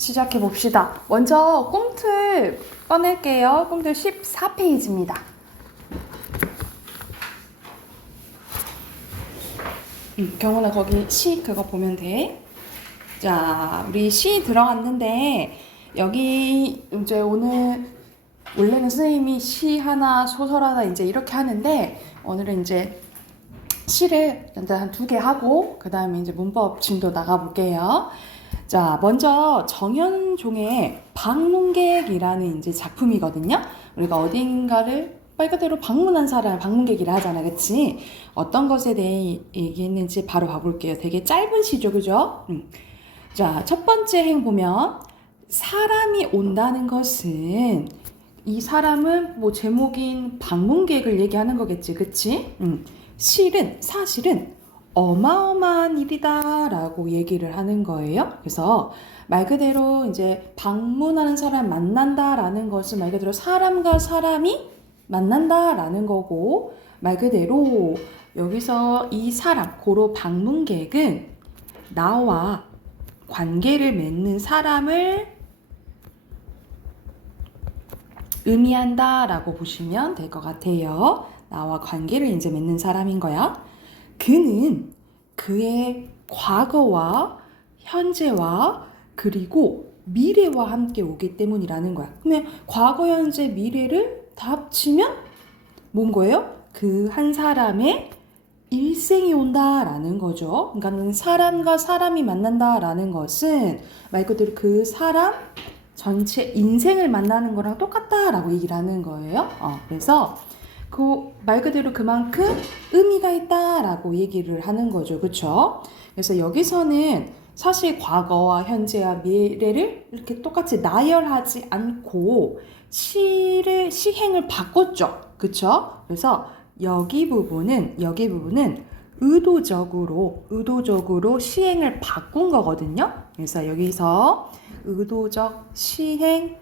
시작해 봅시다. 먼저 꽁틀 꺼낼게요. 꽁틀 14페이지입니다. 경훈아 거기 시 그거 보면 돼. 자, 우리 시 들어갔는데 여기 이제 오늘 원래는 선생님이 시 하나 소설 하나 이제 이렇게 하는데 오늘은 이제 시를 일단 한 2개 하고 그 다음에 이제 문법 진도 나가볼게요. 자, 먼저 정현종의 방문객이라는 이제 작품이거든요. 우리가 어딘가를 말 그대로 방문한 사람을 방문객이라 하잖아, 그치? 어떤 것에 대해 얘기했는지 바로 봐볼게요. 되게 짧은 시죠, 그죠? 자, 첫 번째 행 보면 사람이 온다는 것은 이 사람은 뭐 제목인 방문객을 얘기하는 거겠지, 그치? 사실은 어마어마한 일이다 라고 얘기를 하는 거예요. 그래서 말 그대로 이제 방문하는 사람 만난다 라는 것은 말 그대로 사람과 사람이 만난다 라는 거고, 말 그대로 여기서 이 사람, 고로 방문객은 나와 관계를 맺는 사람을 의미한다 라고 보시면 될 것 같아요. 나와 관계를 이제 맺는 사람인 거야. 그는 그의 과거와 현재와 그리고 미래와 함께 오기 때문이라는 거야. 그러면 과거, 현재, 미래를 다 합치면 뭔 거예요? 그 한 사람의 일생이 온다라는 거죠. 그러니까 사람과 사람이 만난다라는 것은 말 그대로 그 사람 전체 인생을 만나는 거랑 똑같다라고 얘기를 하는 거예요. 그래서 그 말 그대로 그만큼 의미가 있다라고 얘기를 하는 거죠. 그렇죠? 그래서 여기서는 사실 과거와 현재와 미래를 이렇게 똑같이 나열하지 않고 시행을 바꿨죠. 그렇죠? 그래서 여기 부분은 의도적으로 시행을 바꾼 거거든요. 그래서 여기서 의도적 시행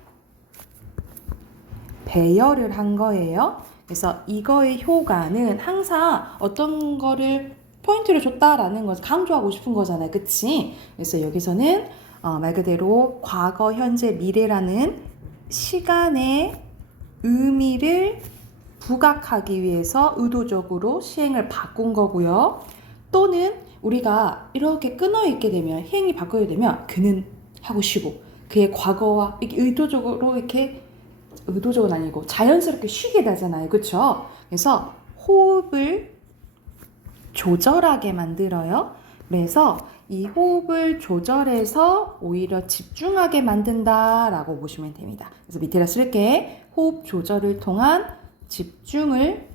배열을 한 거예요. 그래서 이거의 효과는 항상 어떤 거를 포인트를 줬다라는 것을 강조하고 싶은 거잖아요. 그치? 그래서 여기서는 말 그대로 과거, 현재, 미래라는 시간의 의미를 부각하기 위해서 의도적으로 시행을 바꾼 거고요. 또는 우리가 이렇게 끊어있게 되면, 행이 바뀌게 되면 그는 하고 쉬고 그의 과거와 이렇게 의도적은 아니고 자연스럽게 쉬게 되잖아요. 그렇죠? 그래서 호흡을 조절하게 만들어요. 그래서 이 호흡을 조절해서 오히려 집중하게 만든다라고 보시면 됩니다. 그래서 밑에다 쓸게. 호흡 조절을 통한 집중을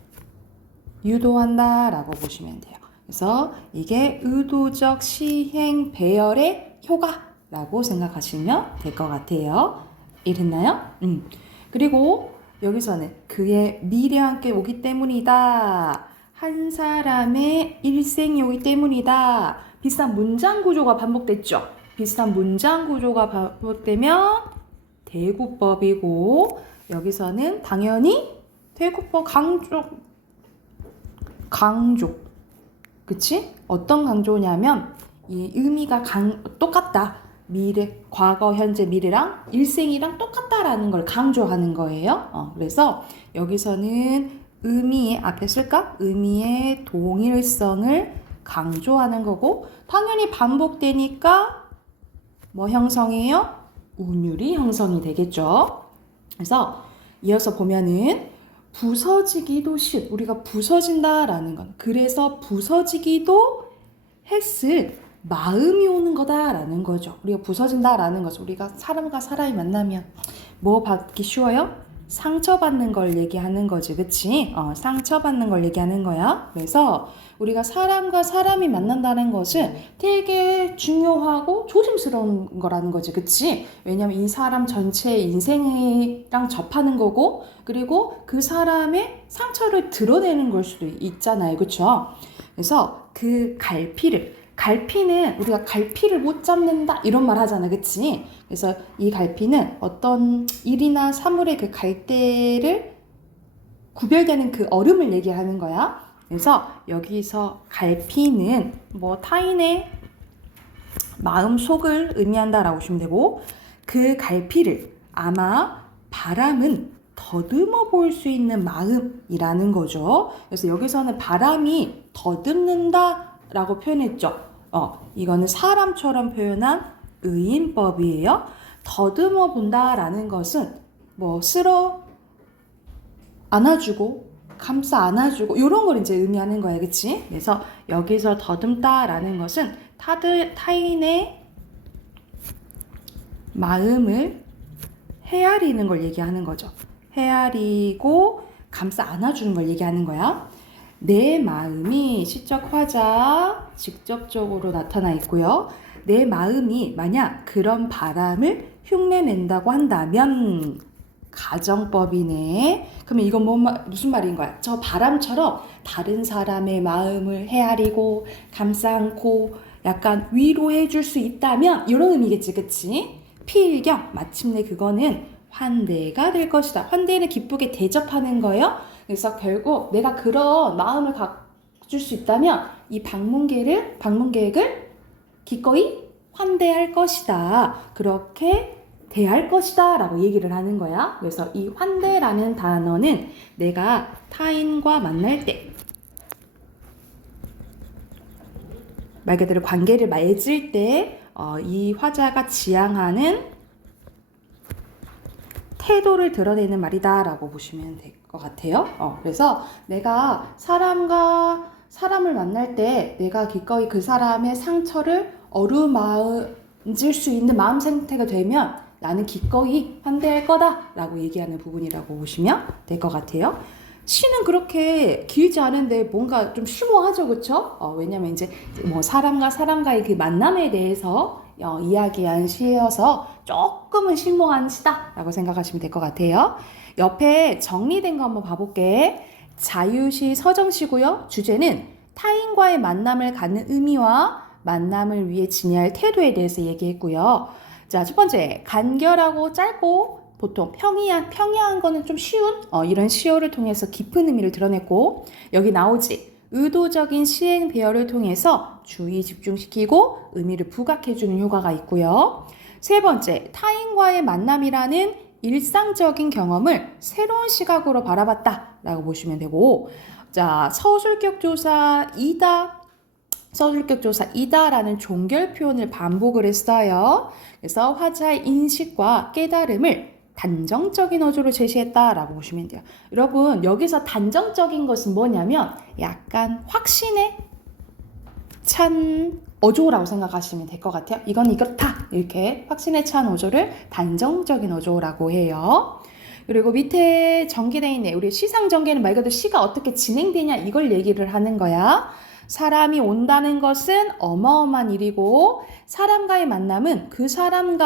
유도한다라고 보시면 돼요. 그래서 이게 의도적 시행 배열의 효과라고 생각하시면 될 것 같아요. 이해됐나요? 그리고 여기서는 그의 미래와 함께 오기 때문이다. 한 사람의 일생이 오기 때문이다. 비슷한 문장 구조가 반복됐죠. 비슷한 문장 구조가 반복되면 대구법이고, 여기서는 당연히 대구법 강조. 그치? 어떤 강조냐면 이 의미가 똑같다. 미래, 과거, 현재, 미래랑 일생이랑 똑같다라는 걸 강조하는 거예요. 그래서 여기서는 의미의 앞에 쓸까? 의미의 동일성을 강조하는 거고, 당연히 반복되니까 뭐 형성해요? 운율이 형성이 되겠죠. 그래서 이어서 보면은 부서지기도 실, 우리가 부서진다라는 건, 그래서 부서지기도 했을 마음이 오는 거다라는 거죠. 우리가 부서진다라는 것은 우리가 사람과 사람이 만나면 뭐 받기 쉬워요? 상처받는 걸 얘기하는 거지, 그치? 상처받는 걸 얘기하는 거야. 그래서 우리가 사람과 사람이 만난다는 것은 되게 중요하고 조심스러운 거라는 거지, 그치? 왜냐면 이 사람 전체의 인생이랑 접하는 거고, 그리고 그 사람의 상처를 드러내는 걸 수도 있잖아요, 그쵸? 그래서 그 갈피는 우리가 갈피를 못 잡는다 이런 말 하잖아, 그치? 그래서 이 갈피는 어떤 일이나 사물의 그 갈대를 구별되는 그 얼음을 얘기하는 거야. 그래서 여기서 갈피는 뭐 타인의 마음 속을 의미한다라고 보시면 되고, 그 갈피를 아마 바람은 더듬어 볼 수 있는 마음이라는 거죠. 그래서 여기서는 바람이 더듬는다 라고 표현했죠. 이거는 사람처럼 표현한 의인법이에요. 더듬어 본다라는 것은 뭐 쓸어 안아주고 감싸 안아주고 이런 걸 이제 의미하는 거야, 그치? 그래서 여기서 더듬다라는 것은 타인의 마음을 헤아리는 걸 얘기하는 거죠. 헤아리고 감싸 안아주는 걸 얘기하는 거야. 내 마음이 시적 화자 직접적으로 나타나 있고요. 내 마음이 만약 그런 바람을 흉내낸다고 한다면 가정법이네. 그러면 이건 무슨 말인 거야? 저 바람처럼 다른 사람의 마음을 헤아리고 감싸 안고 약간 위로해 줄 수 있다면 이런 의미겠지, 그치? 필경, 마침내 그거는 환대가 될 것이다. 환대는 기쁘게 대접하는 거예요. 그래서 결국 내가 그런 마음을 가질 수 있다면 이 방문 계획을 기꺼이 환대할 것이다. 그렇게 대할 것이다 라고 얘기를 하는 거야. 그래서 이 환대라는 단어는 내가 타인과 만날 때 말 그대로 관계를 맺을 때 이 화자가 지향하는 태도를 드러내는 말이다 라고 보시면 될 것 같아요. 그래서 내가 사람을 만날 때 내가 기꺼이 그 사람의 상처를 어루만질 수 있는 마음 상태가 되면 나는 기꺼이 환대할 거다 라고 얘기하는 부분이라고 보시면 될 것 같아요. 시는 그렇게 길지 않은데 뭔가 좀 심오하죠, 그쵸? 왜냐면 이제 뭐 사람과 사람과의 그 만남에 대해서 이야기한 시여서 조금은 심오한 시다 라고 생각하시면 될 것 같아요. 옆에 정리된 거 한번 봐볼게. 자유시 서정시고요. 주제는 타인과의 만남을 갖는 의미와 만남을 위해 지니할 태도에 대해서 얘기했고요. 자, 첫 번째, 간결하고 짧고 보통 평이한 거는 좀 쉬운 이런 시어를 통해서 깊은 의미를 드러냈고, 여기 나오지 의도적인 시행 배열을 통해서 주의 집중시키고 의미를 부각해주는 효과가 있고요. 세 번째, 타인과의 만남이라는 일상적인 경험을 새로운 시각으로 바라봤다 라고 보시면 되고, 자, 서술격조사이다라는 종결 표현을 반복을 했어요. 그래서 화자의 인식과 깨달음을 단정적인 어조로 제시했다라고 보시면 돼요. 여러분, 여기서 단정적인 것은 뭐냐면 약간 확신에 찬 어조라고 생각하시면 될 것 같아요. 이건 이렇다 이렇게 확신에 찬 어조를 단정적인 어조라고 해요. 그리고 밑에 전개되어 있네. 우리 시상 전개는 말 그대로 시가 어떻게 진행되냐 이걸 얘기를 하는 거야. 사람이 온다는 것은 어마어마한 일이고 사람과의 만남은 그 사람의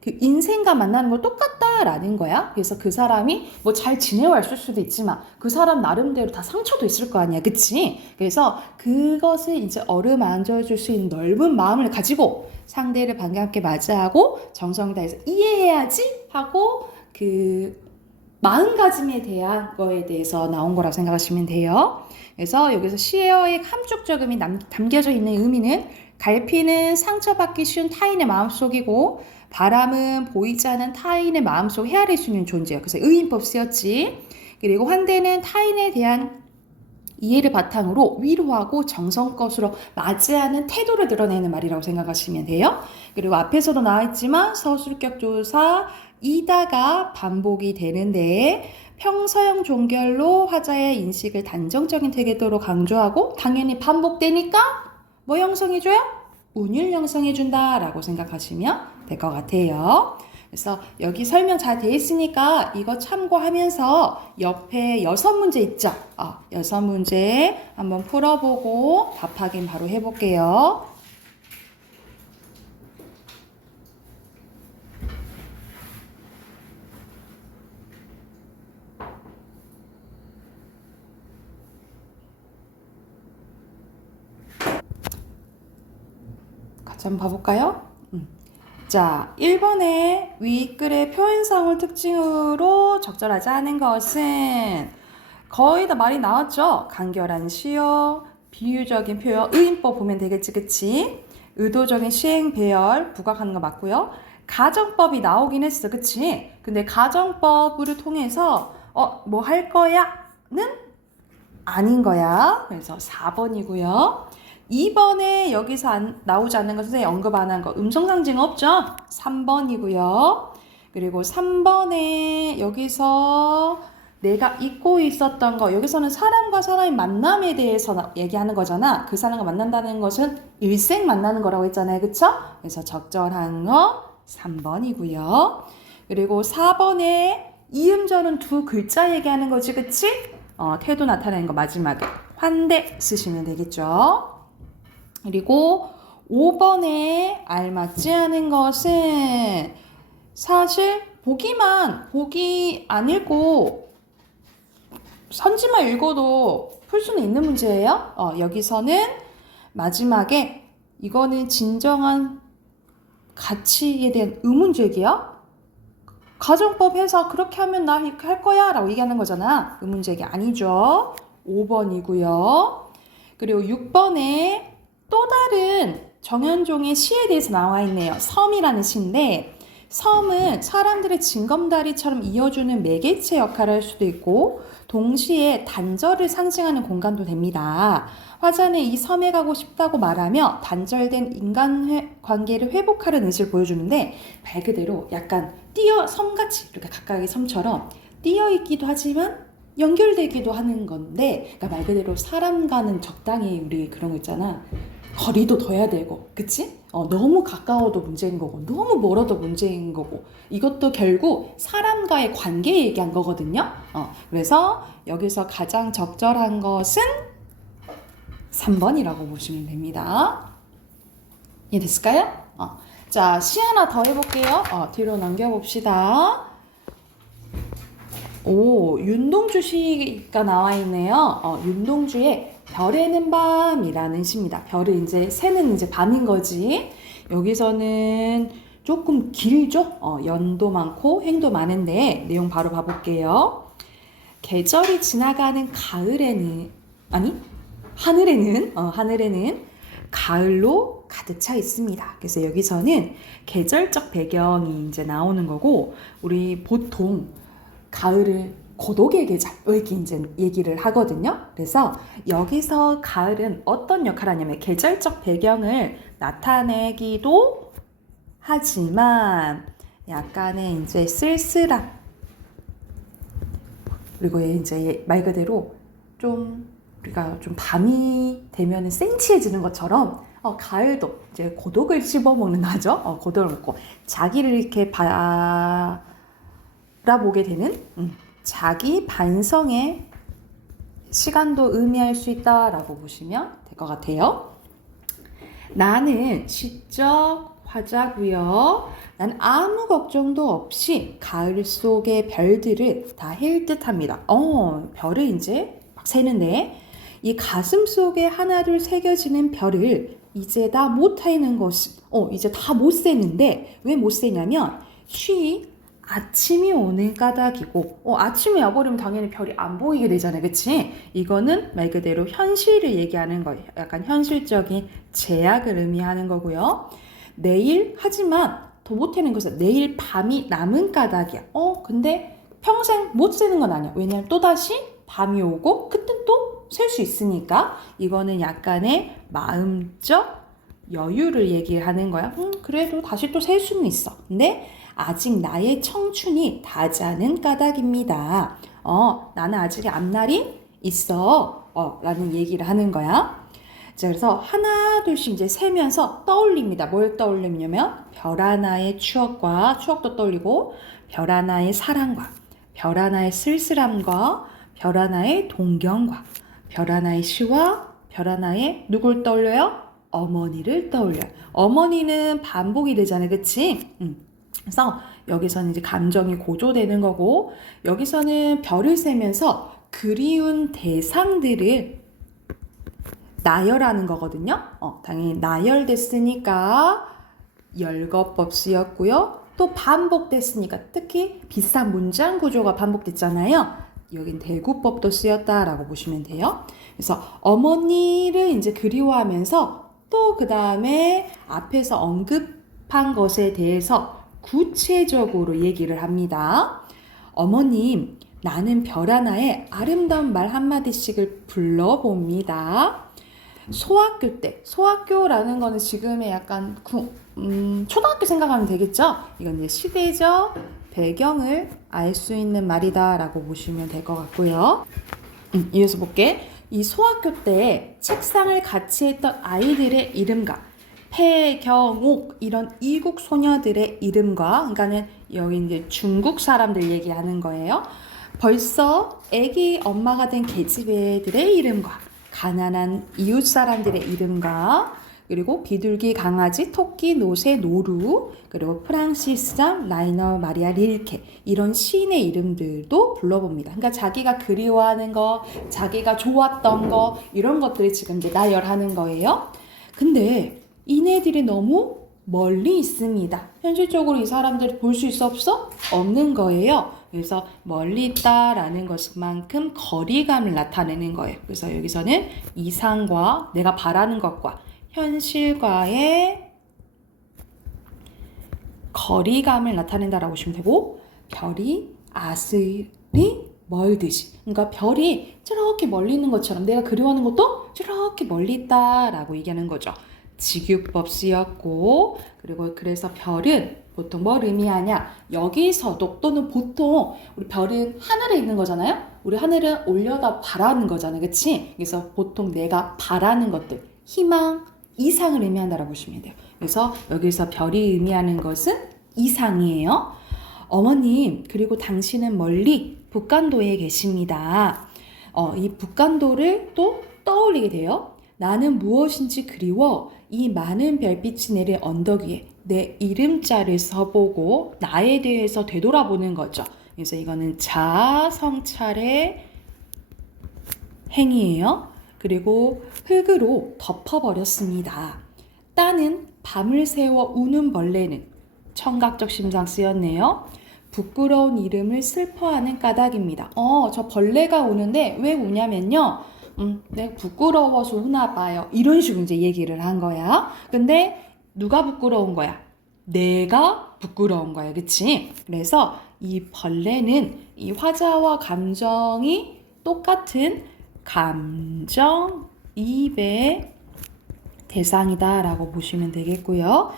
그 인생과 만나는 거 똑같다라는 거야. 그래서 그 사람이 뭐 잘 지내왔을 수도 있지만 그 사람 나름대로 다 상처도 있을 거 아니야, 그치? 그래서 그것을 이제 어루만져줄 수 있는 넓은 마음을 가지고 상대를 반갑게 맞이하고 정성을 다해서 이해해야지 하고 그 마음가짐에 대한 거에 대해서 나온 거라고 생각하시면 돼요. 그래서 여기서 시어의 함축적음이 담겨져 있는 의미는 갈피는 상처받기 쉬운 타인의 마음속이고 바람은 보이지 않는 타인의 마음속 헤아릴 수 있는 존재예요. 그래서 의인법 쓰였지. 그리고 환대는 타인에 대한 이해를 바탕으로 위로하고 정성껏으로 맞이하는 태도를 드러내는 말이라고 생각하시면 돼요. 그리고 앞에서도 나와있지만 서술격조사 이다가 반복이 되는데 평서형 종결로 화자의 인식을 단정적인 태도로 강조하고 당연히 반복되니까 뭐 형성해줘요? 운율 형성해준다 라고 생각하시면 될 것 같아요. 그래서 여기 설명 잘 돼 있으니까 이거 참고하면서 옆에 6문제 있죠? 6문제 한번 풀어보고 답 확인 바로 해볼게요. 같이 한번 봐볼까요? 자, 1번에 윗글의 표현성을 특징으로 적절하지 않은 것은 거의 다 말이 나왔죠? 간결한 시어, 비유적인 표현, 의인법 보면 되겠지, 그치? 의도적인 시행 배열 부각하는 거 맞고요. 가정법이 나오긴 했어. 그치? 근데 가정법을 통해서 뭐 할 거야?는 아닌 거야. 그래서 4번이고요. 2번에 여기서 나오지 않는 거 선생님이 언급 안 한 거 음성상징 없죠? 3번이고요. 그리고 3번에 여기서 내가 잊고 있었던 거 여기서는 사람과 사람의 만남에 대해서 얘기하는 거잖아. 그 사람과 만난다는 것은 일생 만나는 거라고 했잖아요. 그쵸? 그래서 적절한 거 3번이고요. 그리고 4번에 이음절은 두 글자 얘기하는 거지. 그치? 태도 나타내는 거 마지막에 환대 쓰시면 되겠죠. 그리고 5번에 알맞지 않은 것은 사실 보기 안 읽고 선지만 읽어도 풀 수는 있는 문제예요. 여기서는 마지막에 이거는 진정한 가치에 대한 의문제기야. 가정법 해서 그렇게 하면 나 이렇게 할 거야 라고 얘기하는 거잖아. 의문제기 아니죠. 5번이고요. 그리고 6번에 또 다른 정현종의 시에 대해서 나와 있네요. 섬이라는 시인데 섬은 사람들의 징검다리처럼 이어주는 매개체 역할을 할 수도 있고 동시에 단절을 상징하는 공간도 됩니다. 화자는 이 섬에 가고 싶다고 말하며 단절된 인간 관계를 회복하려는 의지를 보여주는데 말 그대로 약간 섬같이 이렇게 각각의 섬처럼 띄어 있기도 하지만 연결되기도 하는 건데 그러니까 말 그대로 사람과는 적당히 우리 그런 거 있잖아. 거리도 둬야 되고, 그치? 너무 가까워도 문제인 거고, 너무 멀어도 문제인 거고, 이것도 결국 사람과의 관계 얘기한 거거든요. 그래서 여기서 가장 적절한 것은 3번이라고 보시면 됩니다. 이해됐을까요? 자, 시 하나 더 해볼게요. 뒤로 넘겨봅시다. 윤동주 시가 나와 있네요. 윤동주의 별에는 밤이라는 시입니다. 별은 이제 새는 이제 밤인 거지. 여기서는 조금 길죠? 연도 많고 행도 많은데 내용 바로 봐볼게요. 계절이 지나가는 하늘에는 가을로 가득 차 있습니다. 그래서 여기서는 계절적 배경이 이제 나오는 거고 우리 보통 가을을 고독의 계절 이렇게 이제 얘기를 하거든요. 그래서 여기서 가을은 어떤 역할을 하냐면 계절적 배경을 나타내기도 하지만 약간의 이제 쓸쓸함 그리고 이제 말 그대로 좀 우리가 좀 밤이 되면은 생치해지는 것처럼 가을도 이제 고독을 씹어먹는 하죠. 고독을 먹고 자기를 이렇게 바라보게 되는 자기 반성의 시간도 의미할 수 있다라고 보시면 될 것 같아요. 나는 시적 화자고요. 난 아무 걱정도 없이 가을 속의 별들을 다 헤일 듯합니다. 별을 이제 막 세는데 이 가슴 속에 하나둘 새겨지는 별을 이제 다 못 세는 것이 이제 다 못 세는데 왜 못 세냐면 아침이 오는 까닭이고 아침에 와버리면 당연히 별이 안 보이게 되잖아요. 그치? 이거는 말 그대로 현실을 얘기하는 거예요. 약간 현실적인 제약을 의미하는 거고요. 내일 하지만 더 못하는 것은 내일 밤이 남은 까닭이야. 근데 평생 못 세는 건 아니야. 왜냐면 또다시 밤이 오고 그때 또 셀 수 있으니까 이거는 약간의 마음적 여유를 얘기하는 거야. 그래도 다시 또 셀 수는 있어. 근데 아직 나의 청춘이 다지 않은 까닭입니다. 나는 아직 앞날이 있어. 라는 얘기를 하는 거야. 자, 그래서 하나 둘씩 이제 세면서 떠올립니다. 뭘 떠올리냐면 별 하나의 추억도 떠올리고 별 하나의 사랑과 별 하나의 쓸쓸함과 별 하나의 동경과 별 하나의 시와 별 하나의 누굴 떠올려요? 어머니를 떠올려요. 어머니는 반복이 되잖아요. 그치? 그래서 여기서는 이제 감정이 고조되는 거고 여기서는 별을 세면서 그리운 대상들을 나열하는 거거든요. 당연히 나열됐으니까 열거법 쓰였고요. 또 반복됐으니까 특히 비슷한 문장 구조가 반복됐잖아요. 여긴 대구법도 쓰였다라고 보시면 돼요. 그래서 어머니를 이제 그리워하면서 또 그 다음에 앞에서 언급한 것에 대해서 구체적으로 얘기를 합니다. 어머님, 나는 별 하나에 아름다운 말 한마디씩을 불러봅니다. 소학교 때, 소학교라는 거는 지금의 약간 초등학교 생각하면 되겠죠? 이건 이제 시대적 배경을 알 수 있는 말이다 라고 보시면 될 것 같고요. 이어서 볼게. 이 소학교 때 책상을 같이 했던 아이들의 이름과 폐경옥 이런 이국 소녀들의 이름과, 그러니까는 여기 이제 중국 사람들 얘기하는 거예요. 벌써 아기 엄마가 된 계집애들의 이름과 가난한 이웃 사람들의 이름과 그리고 비둘기, 강아지, 토끼, 노새, 노루, 그리고 프랑시스장, 라이너, 마리아 릴케 이런 시인의 이름들도 불러봅니다. 그러니까 자기가 그리워하는 거, 자기가 좋았던 거 이런 것들이 지금 이제 나열하는 거예요. 근데 이네들이 너무 멀리 있습니다. 현실적으로 이 사람들을 볼 수 있어 없어? 없는 거예요. 그래서 멀리 있다라는 것만큼 거리감을 나타내는 거예요. 그래서 여기서는 이상과 내가 바라는 것과 현실과의 거리감을 나타낸다라고 보시면 되고, 별이 아슬이 멀듯이, 그러니까 별이 저렇게 멀리 있는 것처럼 내가 그리워하는 것도 저렇게 멀리 있다라고 얘기하는 거죠. 직유법 쓰였고, 그리고 그래서 별은 보통 뭘 의미하냐? 여기서도 또는 보통 우리 별은 하늘에 있는 거잖아요. 우리 하늘은 올려다 바라는 거잖아요, 그렇지? 그래서 보통 내가 바라는 것들, 희망, 이상을 의미한다라고 보시면 돼요. 그래서 여기서 별이 의미하는 것은 이상이에요. 어머님, 그리고 당신은 멀리 북간도에 계십니다. 이 북간도를 또 떠올리게 돼요. 나는 무엇인지 그리워 이 많은 별빛이 내린 언덕 위에 내 이름자를 써보고 나에 대해서 되돌아보는 거죠. 그래서 이거는 자아성찰의 행위예요. 그리고 흙으로 덮어버렸습니다. 따는 밤을 새워 우는 벌레는 청각적 심상 쓰였네요. 부끄러운 이름을 슬퍼하는 까닭입니다. 저 벌레가 우는데 왜 우냐면요. 내가 부끄러워서 우나 봐요. 이런 식으로 이제 얘기를 한 거야. 근데 누가 부끄러운 거야? 내가 부끄러운 거야. 그치? 그래서 이 벌레는 이 화자와 감정이 똑같은 감정이입의 대상이다라고 보시면 되겠고요.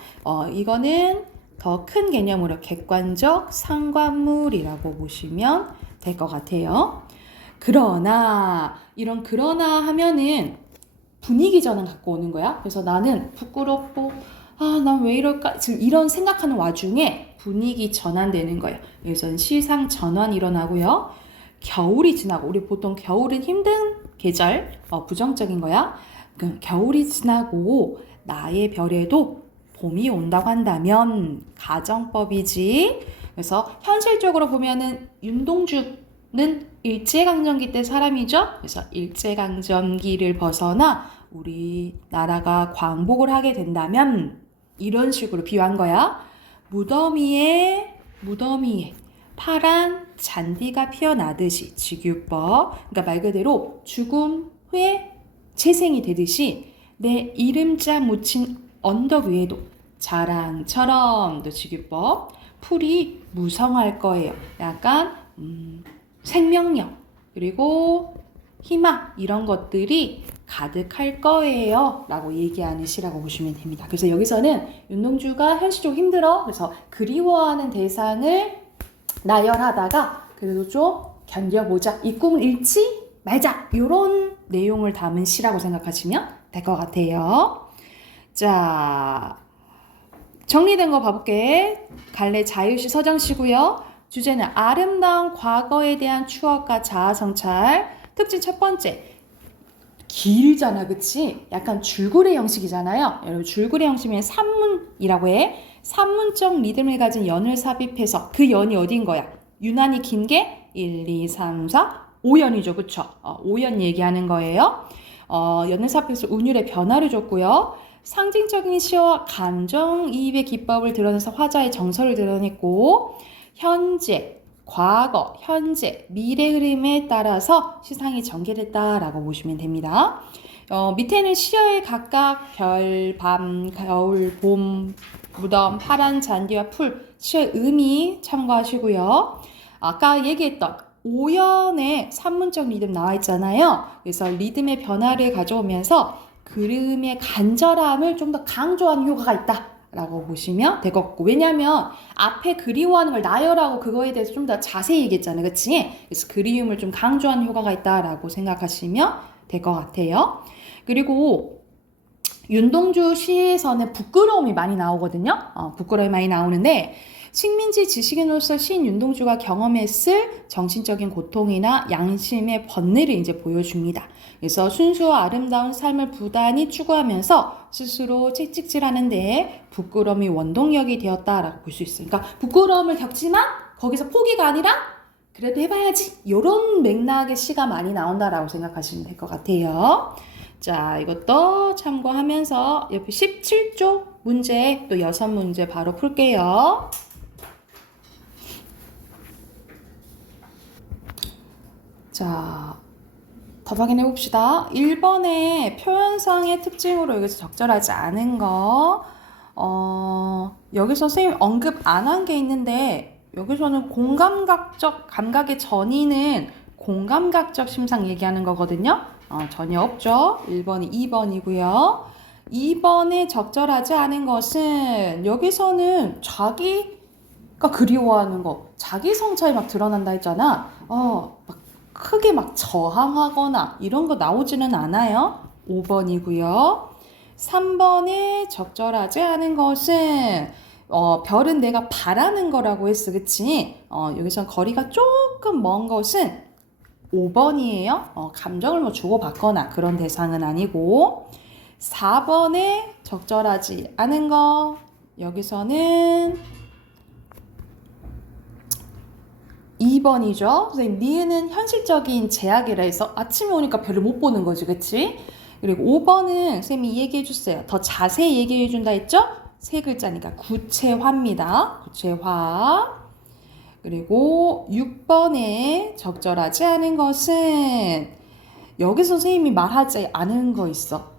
이거는 더 큰 개념으로 객관적 상관물이라고 보시면 될 것 같아요. 그러나 이런 그러나 하면은 분위기 전환 갖고 오는 거야. 그래서 나는 부끄럽고 난 왜 이럴까? 지금 이런 생각하는 와중에 분위기 전환되는 거예요. 그래서 시상 전환 일어나고요. 겨울이 지나고, 우리 보통 겨울은 힘든 계절, 부정적인 거야. 겨울이 지나고 나의 별에도 봄이 온다고 한다면 가정법이지. 그래서 현실적으로 보면은 윤동주는 일제강점기 때 사람이죠. 그래서 일제강점기를 벗어나 우리나라가 광복을 하게 된다면 이런 식으로 비유한 거야. 무더미에 파란 잔디가 피어나듯이 직유법, 그러니까 말 그대로 죽음 후에 재생이 되듯이 내 이름자 묻힌 언덕 위에도 자랑처럼 또 직유법, 풀이 무성할 거예요. 약간 생명력 그리고 희망 이런 것들이 가득할 거예요 라고 얘기하는 시라고 보시면 됩니다. 그래서 여기서는 윤동주가 현실적으로 힘들어, 그래서 그리워하는 대상을 나열하다가 그래도 좀 견뎌보자, 이 꿈을 잃지 말자, 이런 내용을 담은 시라고 생각하시면 될 것 같아요. 자, 정리된 거 봐볼게. 갈래 자유시 서정시고요. 주제는 아름다운 과거에 대한 추억과 자아성찰. 특징 첫 번째, 길잖아, 그치? 약간 줄거리 형식이잖아요. 여러분, 줄거리 형식이면 산문이라고 해. 산문적 리듬을 가진 연을 삽입해서 그 연이 어딘 거야? 유난히 긴 게 1, 2, 3, 4, 5연이죠. 그쵸? 5연 얘기하는 거예요. 연을 삽입해서 운율의 변화를 줬고요. 상징적인 시와 감정이입의 기법을 드러내서 화자의 정서를 드러냈고, 현재, 과거, 현재, 미래 흐름에 따라서 시상이 전개됐다라고 보시면 됩니다. 밑에는 시어에 각각 별, 밤, 겨울, 봄, 무덤, 파란 잔디와 풀, 시어의 의미 참고하시고요. 아까 얘기했던 오연의 산문적 리듬 나와 있잖아요. 그래서 리듬의 변화를 가져오면서 그림의 간절함을 좀 더 강조하는 효과가 있다 라고 보시면 될 것 같고, 왜냐면 앞에 그리워하는 걸 나열하고 그거에 대해서 좀 더 자세히 얘기했잖아요. 그치? 그래서 그리움을 좀 강조하는 효과가 있다라고 생각하시면 될 것 같아요. 그리고 윤동주 시에서는 부끄러움이 많이 나오거든요. 부끄러움이 많이 나오는데, 식민지 지식인으로서 시인 윤동주가 경험했을 정신적인 고통이나 양심의 번뇌를 이제 보여줍니다. 그래서 순수와 아름다운 삶을 부단히 추구하면서 스스로 채찍질하는데 부끄러움이 원동력이 되었다라고 볼 수 있어요. 그러니까 부끄러움을 겪지만 거기서 포기가 아니라 그래도 해봐야지, 이런 맥락의 시가 많이 나온다라고 생각하시면 될 것 같아요. 자, 이것도 참고하면서 옆에 17쪽 문제, 또 6문제 바로 풀게요. 자, 더 확인해 봅시다. 1번에 표현상의 특징으로 여기서 적절하지 않은 거, 여기서 선생님 언급 안 한 게 있는데, 여기서는 공감각적, 감각의 전이는 공감각적 심상 얘기하는 거거든요. 전혀 없죠. 1번이 2번이고요. 2번에 적절하지 않은 것은, 여기서는 자기가 그리워하는 거, 자기 성찰이 막 드러난다 했잖아. 막 크게 막 저항하거나 이런 거 나오지는 않아요. 5번이고요. 3번에 적절하지 않은 것은, 별은 내가 바라는 거라고 했어. 그치? 여기서 거리가 조금 먼 것은 5번이에요. 감정을 뭐 주고받거나 그런 대상은 아니고. 4번에 적절하지 않은 거, 여기서는 2번이죠. 선생님, 니은은 현실적인 제약이라 해서 아침에 오니까 별을 못 보는 거지, 그치? 그리고 5번은 선생님이 얘기해 주세요. 더 자세히 얘기해 준다 했죠? 세 글자니까 구체화입니다. 구체화. 그리고 6번에 적절하지 않은 것은, 여기서 선생님이 말하지 않은 거 있어.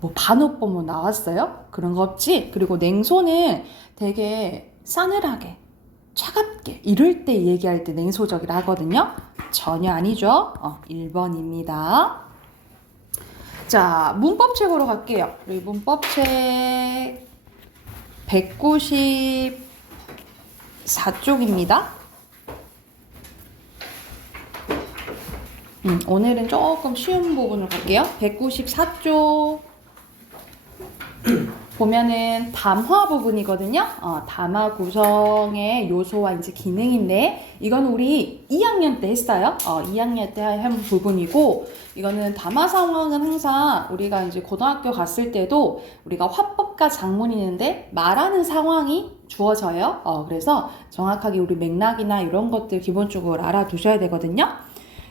뭐 반어법 뭐 나왔어요? 그런 거 없지? 그리고 냉소는 되게 싸늘하게, 차갑게 이럴 때 얘기할 때 냉소적이라 하거든요. 전혀 아니죠. 1번입니다. 자, 문법책으로 갈게요. 우리 문법책 194쪽입니다. 오늘은 조금 쉬운 부분을 갈게요. 194쪽 보면은 담화 부분이거든요. 담화 구성의 요소와 이제 기능인데, 이건 우리 2학년 때 했어요. 2학년 때 한 부분이고, 이거는 담화 상황은 항상 우리가 이제 고등학교 갔을 때도 우리가 화법과 작문이 있는데 말하는 상황이 주어져요. 그래서 정확하게 우리 맥락이나 이런 것들 기본적으로 알아두셔야 되거든요.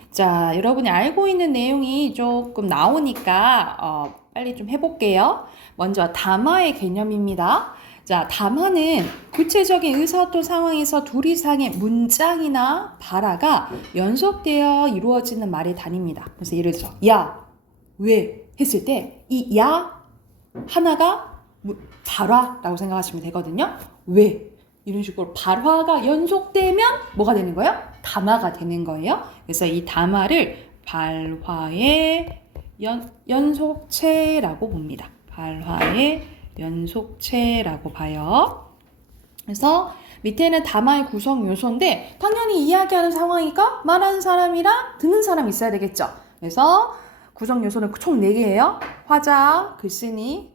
자, 여러분이 알고 있는 내용이 조금 나오니까 빨리 좀 해볼게요. 먼저 담화의 개념입니다. 자, 담화는 구체적인 의사소통 상황에서 둘 이상의 문장이나 발화가 연속되어 이루어지는 말의 단위입니다. 그래서 예를 들어서 야, 왜 했을 때 이 야 하나가 발화라고 생각하시면 되거든요. 왜? 이런 식으로 발화가 연속되면 뭐가 되는 거예요? 담화가 되는 거예요. 그래서 이 담화를 발화의 연속체라고 봅니다. 발화의 연속체라고 봐요. 그래서 밑에는 담화의 구성 요소인데, 당연히 이야기하는 상황이니까 말하는 사람이랑 듣는 사람이 있어야 되겠죠. 그래서 구성 요소는 총 4개예요. 화자, 글쓴이,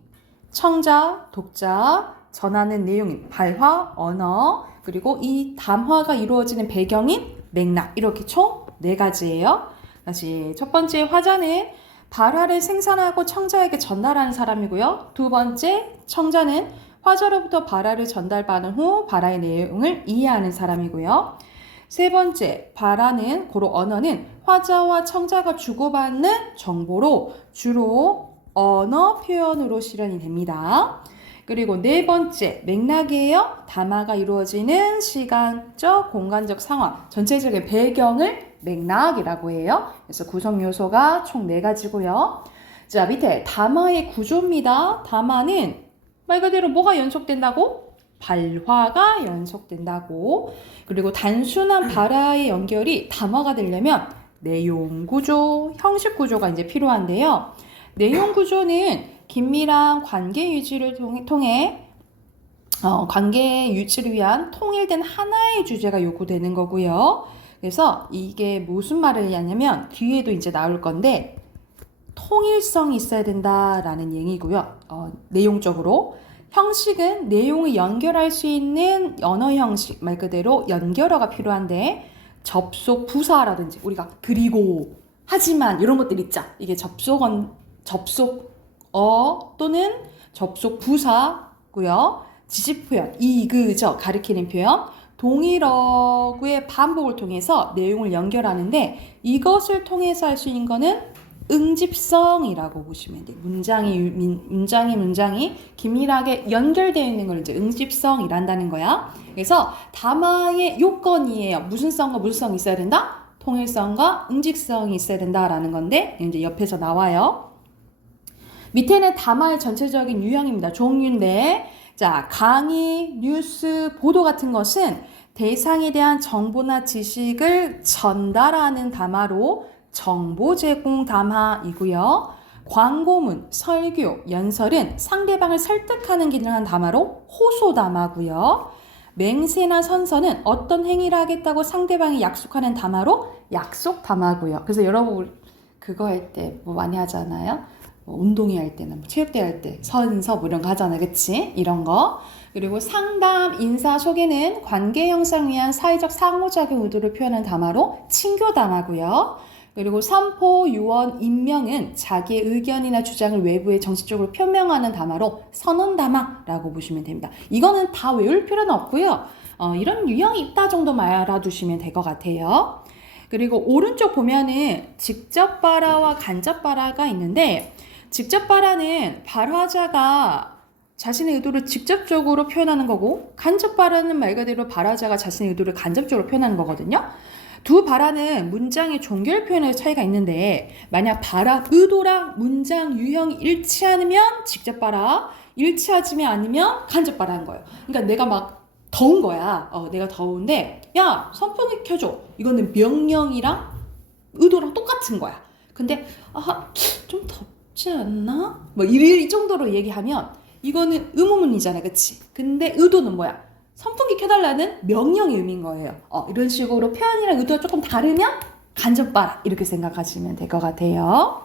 청자, 독자, 전하는 내용인 발화, 언어, 그리고 이 담화가 이루어지는 배경인 맥락, 이렇게 총 4가지예요. 다시 첫 번째 화자는 발화를 생산하고 청자에게 전달하는 사람이고요. 두 번째 청자는 화자로부터 발화를 전달받은 후 발화의 내용을 이해하는 사람이고요. 세 번째 발화는, 고로 언어는 화자와 청자가 주고받는 정보로 주로 언어 표현으로 실현이 됩니다. 그리고 네 번째 맥락이에요. 담화가 이루어지는 시간적, 공간적 상황, 전체적인 배경을 맥락이라고 해요. 그래서 구성 요소가 총 4가지고요. 자, 밑에 담화의 구조입니다. 담화는 말 그대로 뭐가 연속된다고? 발화가 연속된다고. 그리고 단순한 발화의 연결이 담화가 되려면 내용 구조, 형식 구조가 이제 필요한데요. 내용 구조는 긴밀한 관계 유지를 통해 관계 유지를 위한 통일된 하나의 주제가 요구되는 거고요. 그래서 이게 무슨 말을 하냐면 뒤에도 이제 나올 건데 통일성이 있어야 된다라는 얘기고요. 내용적으로 형식은 내용을 연결할 수 있는 언어 형식, 말 그대로 연결어가 필요한데 접속 부사라든지 우리가 그리고 하지만 이런 것들 있죠. 이게 접속어 또는 접속 부사고요. 지시 표현, 그저 가리키는 표현, 동일어구의 반복을 통해서 내용을 연결하는데 이것을 통해서 할 수 있는 거는 응집성이라고 보시면 돼요. 문장이 긴밀하게 연결되어 있는 걸 이제 응집성이란다는 거야. 그래서 담화의 요건이에요. 무슨 성과 무슨 성이 있어야 된다? 통일성과 응집성이 있어야 된다라는 건데 이제 옆에서 나와요. 밑에는 담화의 전체적인 유형입니다. 종류인데 자, 강의, 뉴스, 보도 같은 것은 대상에 대한 정보나 지식을 전달하는 담화로 정보 제공 담화이고요. 광고문, 설교, 연설은 상대방을 설득하는 기능을 한 담화로 호소 담화고요. 맹세나 선서는 어떤 행위를 하겠다고 상대방이 약속하는 담화로 약속 담화고요. 그래서 여러분 그거 할 때 뭐 많이 하잖아요. 운동회 할 때나 체육대회 할 때 선서 뭐 이런 거 하잖아요. 그치? 이런 거. 그리고 상담, 인사, 소개는 관계 형성을 위한 사회적 상호작용 의도를 표현하는 담화로 친교 담화고요. 그리고 선포, 유언, 임명은 자기의 의견이나 주장을 외부에 정식적으로 표명하는 담화로 선언 담화라고 보시면 됩니다. 이거는 다 외울 필요는 없고요. 이런 유형이 있다 정도만 알아두시면 될 것 같아요. 그리고 오른쪽 보면은 직접 발화와 간접 발화가 있는데 직접 발화는 발화자가 자신의 의도를 직접적으로 표현하는 거고 간접 발화는 말 그대로 발화자가 자신의 의도를 간접적으로 표현하는 거거든요. 두 발화는 문장의 종결 표현의 차이가 있는데 만약 발화 의도랑 문장 유형이 일치 않으면 직접 발화, 일치하지 않으면 간접 발화인 거예요. 그러니까 내가 막 더운 거야. 내가 더운데 야 선풍기 켜줘. 이거는 명령이랑 의도랑 똑같은 거야. 근데 좀 덥지 않나? 뭐 이 정도로 얘기하면 이거는 의문문이잖아, 그치? 근데 의도는 뭐야? 선풍기 켜달라는 명령의 의미인 거예요. 이런 식으로 표현이랑 의도가 조금 다르면 간접 발화 이렇게 생각하시면 될 것 같아요.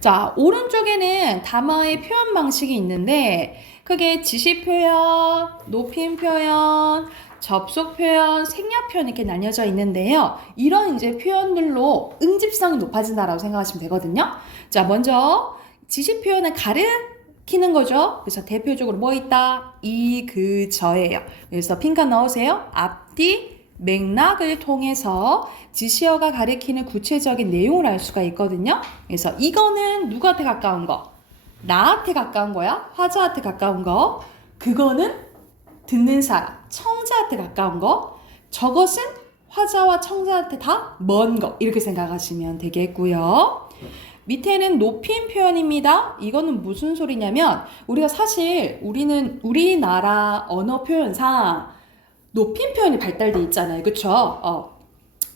자, 오른쪽에는 담화의 표현 방식이 있는데 크게 지시 표현, 높임 표현, 접속 표현, 생략 표현 이렇게 나뉘어져 있는데요. 이런 이제 표현들로 응집성이 높아진다라고 생각하시면 되거든요. 자, 먼저 지시 표현은 가르치는 거죠. 그래서 대표적으로 뭐 있다? 저예요. 그래서 핑크 넣으세요. 앞뒤 맥락을 통해서 지시어가 가리키는 구체적인 내용을 알 수가 있거든요. 그래서 이거는 누구한테 가까운 거? 나한테 가까운 거야? 화자한테 가까운 거? 그거는 듣는 사람, 청자한테 가까운 거? 저것은 화자와 청자한테 다 먼 거. 이렇게 생각하시면 되겠고요. 밑에는 높임 표현입니다. 이거는 무슨 소리냐면 우리가 사실 우리는 우리나라 언어 표현상 높임 표현이 발달돼 있잖아요. 그쵸?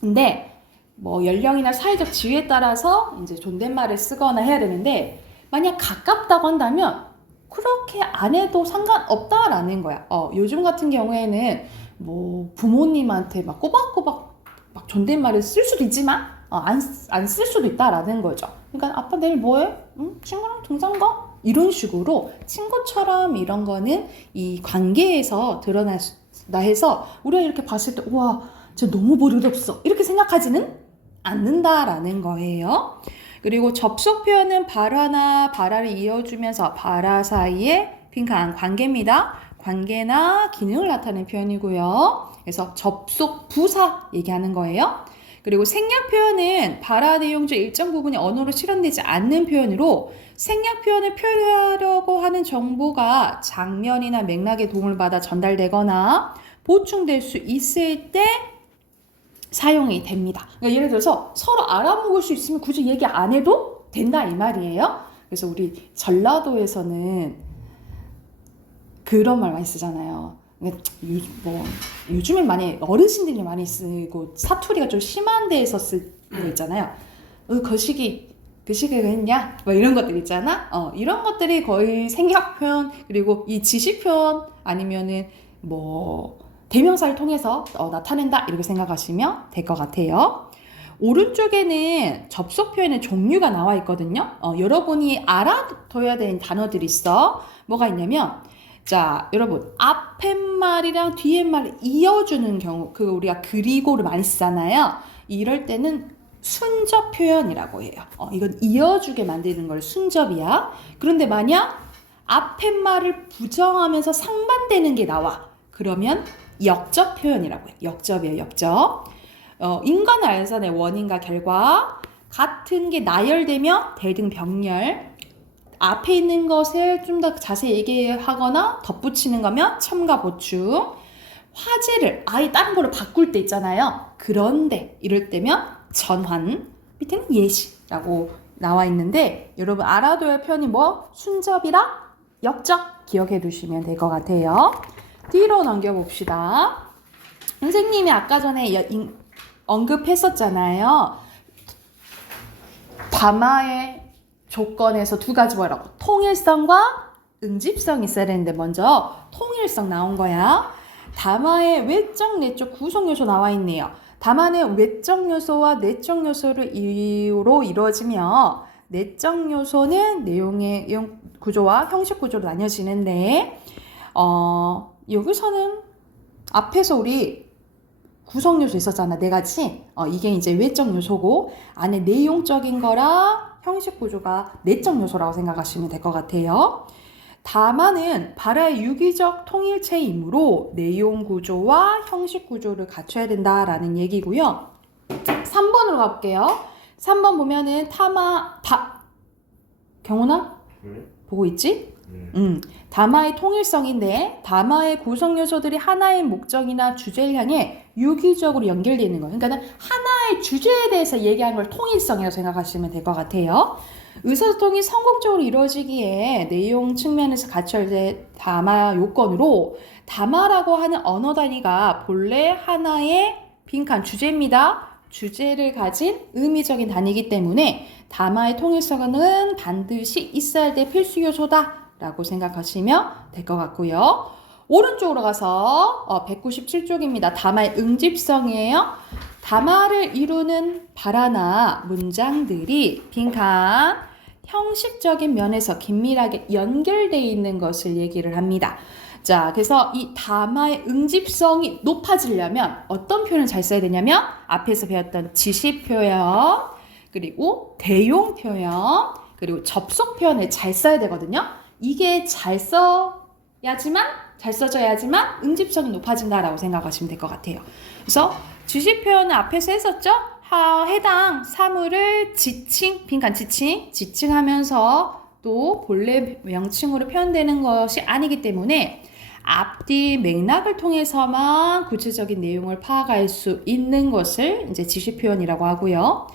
근데 뭐 연령이나 사회적 지위에 따라서 이제 존댓말을 쓰거나 해야 되는데 만약 가깝다고 한다면 그렇게 안 해도 상관없다라는 거야. 요즘 같은 경우에는 뭐 부모님한테 막 꼬박꼬박 막 존댓말을 쓸 수도 있지만 안 쓸 수도 있다라는 거죠. 그러니까 아빠 내일 뭐해? 응? 친구랑 등산 가? 이런 식으로 친구처럼 이런 거는 이 관계에서 드러난다 해서 우리가 이렇게 봤을 때 우와 쟤 너무 버릇없어 이렇게 생각하지는 않는다라는 거예요. 그리고 접속 표현은 발화나 발화를 이어주면서 발화 사이의 빈칸 관계입니다. 관계나 기능을 나타내는 표현이고요. 그래서 접속 부사 얘기하는 거예요. 그리고 생략 표현은 발화 내용 중 일정 부분이 언어로 실현되지 않는 표현으로 생략 표현을 표현하려고 하는 정보가 장면이나 맥락의 도움을 받아 전달되거나 보충될 수 있을 때 사용이 됩니다. 그러니까 예를 들어서 서로 알아먹을 수 있으면 굳이 얘기 안 해도 된다 이 말이에요. 그래서 우리 전라도에서는 그런 말 많이 쓰잖아요. 요즘엔 많이 어르신들이 많이 쓰고 사투리가 좀 심한 데에서 쓸 거 있잖아요. 거시기 그 시기가 했냐? 뭐 이런 것들 있잖아. 이런 것들이 거의 생략 표현 그리고 이 지시 표현 아니면은 뭐 대명사를 통해서 나타낸다 이렇게 생각하시면 될 것 같아요. 오른쪽에는 접속 표현의 종류가 나와 있거든요. 여러분이 알아둬야 되는 단어들이 있어. 뭐가 있냐면 자, 여러분 앞에 말이랑 뒤에 말을 이어주는 경우 그 우리가 그리고를 많이 쓰잖아요. 이럴 때는 순접 표현이라고 해요. 이건 이어주게 만드는 걸 순접이야. 그런데 만약 앞에 말을 부정하면서 상반되는 게 나와. 그러면 역접 표현이라고 해요. 역접이에요. 역접. 인간 알선의 원인과 결과 같은 게 나열되면 대등 병렬 앞에 있는 것을 좀 더 자세히 얘기하거나 덧붙이는 거면 첨가 보충 화제를 아예 다른 거로 바꿀 때 있잖아요. 그런데 이럴 때면 전환 밑에는 예시라고 나와 있는데 여러분 알아둬야 할 표현이 뭐? 순접이랑 역접 기억해 두시면 될 것 같아요. 뒤로 넘겨봅시다. 선생님이 아까 전에 언급했었잖아요. 담화의 조건에서 두 가지 뭐라고? 통일성과 응집성이 있어야 되는데 먼저 통일성 나온 거야. 담화의 외적, 내적 구성 요소 나와 있네요. 담화는 외적 요소와 내적 요소를 이유로 이루어지며 내적 요소는 내용의 구조와 형식 구조로 나뉘어지는데 여기서는 앞에서 우리 구성 요소 있었잖아. 네 가지. 이게 이제 외적 요소고 안에 내용적인 거랑 형식 구조가 내적 요소라고 생각하시면 될 것 같아요. 담화는 발화의 유기적 통일체이므로 내용 구조와 형식 구조를 갖춰야 된다라는 얘기고요. 3번으로 가볼게요. 3번 보면은 경훈아? 네. 보고 있지? 네. 담화의 통일성인데 담화의 구성 요소들이 하나의 목적이나 주제를 향해 유기적으로 연결되어 있는 거예요. 그러니까 하나의 주제에 대해서 얘기하는 걸 통일성이라고 생각하시면 될 것 같아요. 의사소통이 성공적으로 이루어지기에 내용 측면에서 갖춰야 될 담화 요건으로 담화라고 하는 언어 단위가 본래 하나의 빈칸 주제입니다. 주제를 가진 의미적인 단위이기 때문에 담화의 통일성은 반드시 있어야 될 필수 요소다 라고 생각하시면 될 것 같고요. 오른쪽으로 가서 197쪽입니다. 담화의 응집성이에요. 담화를 이루는 발화나 문장들이 빈칸 형식적인 면에서 긴밀하게 연결되어 있는 것을 얘기를 합니다. 자, 그래서 이 담화의 응집성이 높아지려면 어떤 표현을 잘 써야 되냐면 앞에서 배웠던 지시 표현, 그리고 대용 표현, 그리고 접속 표현을 잘 써야 되거든요. 이게 잘 써져야지만 응집성이 높아진다라고 생각하시면 될 것 같아요. 그래서 지시 표현은 앞에서 했었죠? 해당 사물을 지칭하면서 또 본래 명칭으로 표현되는 것이 아니기 때문에 앞뒤 맥락을 통해서만 구체적인 내용을 파악할 수 있는 것을 이제 지시 표현이라고 하고요.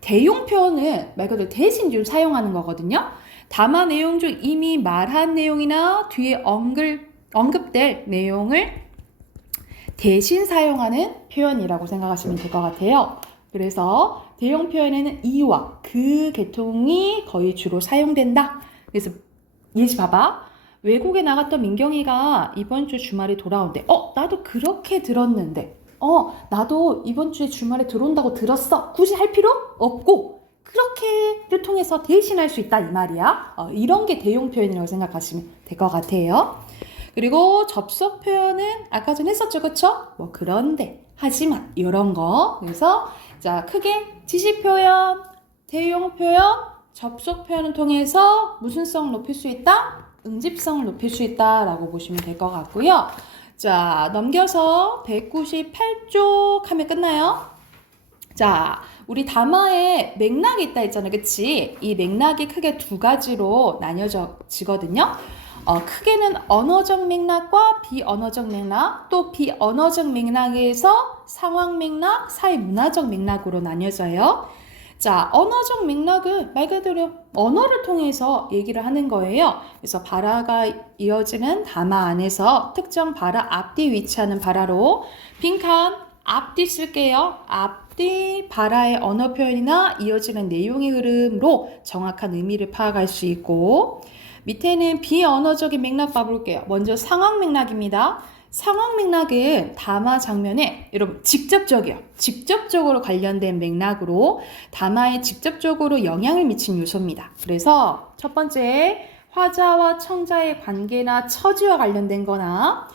대용 표현은 말 그대로 대신 좀 사용하는 거거든요. 담화 내용 중 이미 말한 내용이나 뒤에 언급될 내용을 대신 사용하는 표현이라고 생각하시면 될 것 같아요. 그래서 대용 표현에는 이와 그 계통이 거의 주로 사용된다. 그래서 예시 봐봐. 외국에 나갔던 민경이가 이번 주 주말에 돌아온대. 나도 그렇게 들었는데. 나도 이번 주에 주말에 들어온다고 들었어. 굳이 할 필요 없고 그렇게를 통해서 대신할 수 있다 이 말이야. 이런 게 대용 표현이라고 생각하시면 될 것 같아요. 그리고 접속 표현은 아까 전에 했었죠, 그쵸? 뭐 그런데, 하지만 이런 거. 그래서 자 크게 지시 표현, 대용 표현, 접속 표현을 통해서 무슨 성을 높일 수 있다? 응집성을 높일 수 있다라고 보시면 될 것 같고요. 자, 넘겨서 198쪽 하면 끝나요. 자, 우리 담화에 맥락이 있다 했잖아요. 그치? 이 맥락이 크게 두 가지로 나뉘어지거든요. 크게는 언어적 맥락과 비언어적 맥락, 또 비언어적 맥락에서 상황 맥락, 사회 문화적 맥락으로 나뉘어져요. 자, 언어적 맥락은 말 그대로 언어를 통해서 얘기를 하는 거예요. 그래서 발화가 이어지는 담화 안에서 특정 발화 앞뒤 위치하는 발화로 빈칸 앞뒤 쓸게요. 앞뒤 발화의 언어 표현이나 이어지는 내용의 흐름으로 정확한 의미를 파악할 수 있고 밑에는 비언어적인 맥락 봐볼게요. 먼저 상황 맥락입니다. 상황 맥락은 담화 장면에 여러분 직접적으로 관련된 맥락으로 담화에 직접적으로 영향을 미친 요소입니다. 그래서 첫 번째 화자와 청자의 관계나 처지와 관련된 거나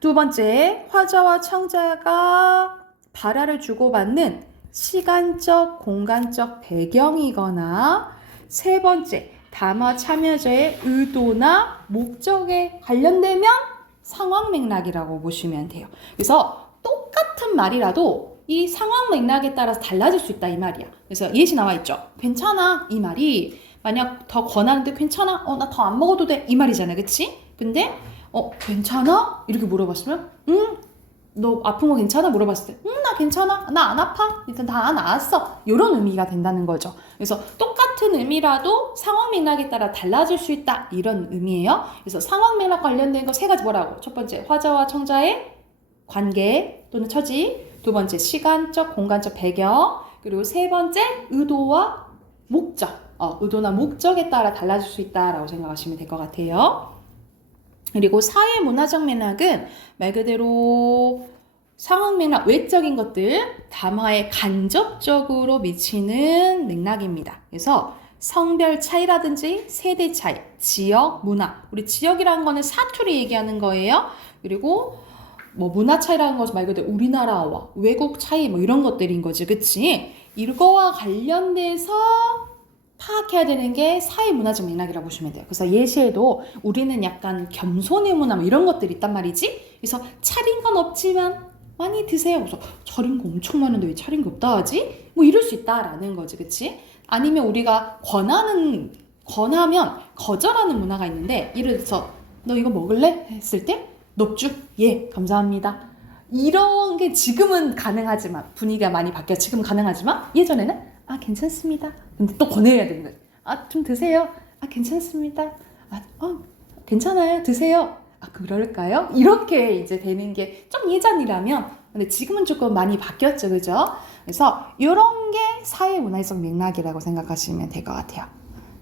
두 번째 화자와 청자가 발화를 주고받는 시간적, 공간적 배경이거나 세 번째 담화 참여자의 의도나 목적에 관련되면 상황 맥락이라고 보시면 돼요. 그래서 똑같은 말이라도 이 상황 맥락에 따라서 달라질 수 있다 이 말이야. 그래서 예시 나와 있죠. 괜찮아 이 말이 만약 더 권하는데 괜찮아? 나 더 안 먹어도 돼 이 말이잖아, 그치? 근데 괜찮아? 이렇게 물어봤으면 너 아픈 거 괜찮아? 물어봤을 때 나 괜찮아? 나 안 아파? 일단 다 나았어. 이런 의미가 된다는 거죠. 그래서 똑같은 의미라도 상황 맥락에 따라 달라질 수 있다. 이런 의미예요. 그래서 상황 맥락 관련된 거 세 가지 뭐라고? 첫 번째, 화자와 청자의 관계 또는 처지. 두 번째, 시간적, 공간적 배경. 그리고 세 번째, 의도와 목적. 의도나 목적에 따라 달라질 수 있다라고 생각하시면 될 것 같아요. 그리고 사회 문화적 맥락은 말 그대로 상황 맥락, 외적인 것들, 담화에 간접적으로 미치는 맥락입니다. 그래서 성별 차이라든지 세대 차이, 지역, 문화. 우리 지역이라는 거는 사투리 얘기하는 거예요. 그리고 뭐 문화 차이라는 것은 말 그대로 우리나라와 외국 차이 뭐 이런 것들인 거지, 그치? 이거와 관련돼서 파악해야 되는 게 사회 문화적 맥락이라고 보시면 돼요. 그래서 예시에도 우리는 약간 겸손의 문화 뭐 이런 것들이 있단 말이지. 그래서 차린 건 없지만 많이 드세요. 그래서 차린 거 엄청 많은데 왜 차린 게 없다 하지? 뭐 이럴 수 있다라는 거지, 그치? 아니면 우리가 권하면 거절하는 문화가 있는데 예를 들어서 너 이거 먹을래? 했을 때 넙죽? 예, 감사합니다. 이런 게 지금은 가능하지만 분위기가 많이 바뀌어 지금 가능하지만 예전에는 괜찮습니다. 근데 또 권해야 되는 거예요. 좀 드세요. 괜찮습니다. 괜찮아요. 드세요. 그럴까요? 이렇게 이제 되는 게 좀 예전이라면 근데 지금은 조금 많이 바뀌었죠, 그죠? 그래서 이런 게 사회 문화적 맥락이라고 생각하시면 될 것 같아요.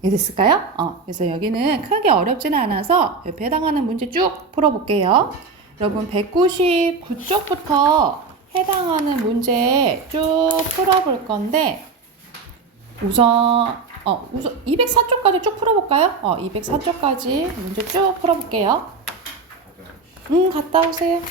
이해됐을까요? 그래서 여기는 크게 어렵지는 않아서 옆에 해당하는 문제 쭉 풀어볼게요. 여러분 199쪽부터 해당하는 문제 쭉 풀어볼 건데 우선 204쪽까지 쭉 풀어볼까요? 204쪽까지 문제 쭉 풀어볼게요. 갔다 오세요.